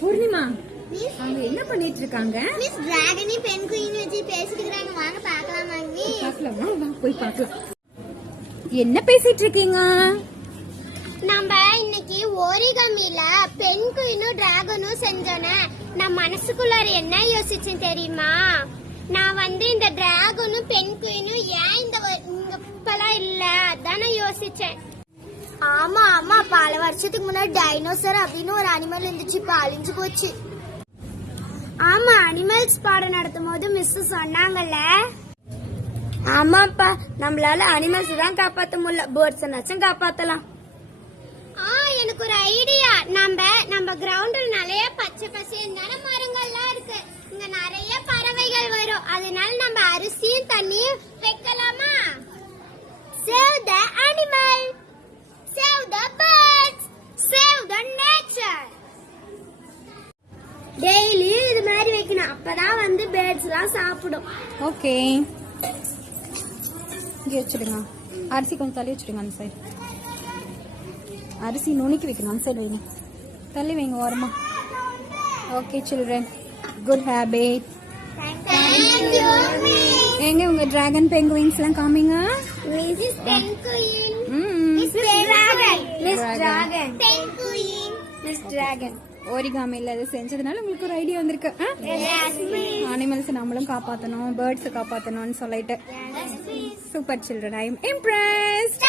பூர்ணிமா, அவங்க என்ன பண்ணிட்டு இருக்காங்க? மிஸ் டிராகனி பென்குயின் வச்சு பேசிட்டு இருக்காங்க. வாங்க பார்க்கலாமா? பார்க்கலாமா? வா போய் பார்க்கலாம். என்ன பேசிட்டு இருக்கீங்க? நம்ம இன்னைக்கு ஓரிகமில பென்குயினும் டிராகனும் செஞ்சோனே நான் மனசுக்குள்ளார என்ன யோசிச்சேன் தெரியுமா? நான் இந்த டிராகனும் பென்குயினும் ஏன் இப்பெல்லாம் இல்ல அதான யோசிச்சேன். ஆமா ஆமா, பல வருஷத்துக்கு முன்னாடி டைனோசர் அப்படின்னு ஒரு அனிமல் இருந்துச்சு, இப்ப அழிஞ்சு போச்சு. ஆமா, அனிமல்ஸ் பாடம் நடத்தும் போது மிஸ் சொன்னாங்கல்ல. ஆமாப்பா, நம்மளால அனிமல்ஸ் தான் காப்பாத்த முடியல, பேர்ட்ஸ் நச்சும் காப்பாத்தலாம். எனக்கு ஒரு ஐடியா. நம்ம கிரவுண்ட்ல நிறைய பச்சை பசேந்தான மரங்கள்லாம் இருக்கு. இங்க நிறைய பறவைகள் வரும். அதனால நம்ம அரிசியும் தண்ணியும் வைக்கலாமா? Save the animal, save the birds, save the nature. Daily இது மாதிரி வைக்கணும், அப்பதான் பேர்ட்ஸ் எல்லாம் சாப்பிடும். ஓகே, இங்கே வச்சிடுங்க. அரிசி கொஞ்சம் தள்ளி வச்சிடுங்க. அந்த சைடு அரிசி நுணுக்கி வைக்கணும். அந்த சைடு வைங்க, தள்ளி வைங்க ஓரமா. Okay children, good habit. எங்க உங்க டிராகன் பெங்குயின்ஸ் எல்லாம் காமிங்க. Miss penguin, miss dragon, miss dragon, penguin, miss dragon. ஓரிகாமில அது செஞ்சதுனால உங்களுக்கு ஒரு ஐடியா வந்திருக்கு. அனிமல்ஸ் நம்மளும் காப்பாற்றணும், பேர்ட்ஸ் காப்பாற்றணும்னு சொல்லிட்டு. Super children, I am impressed.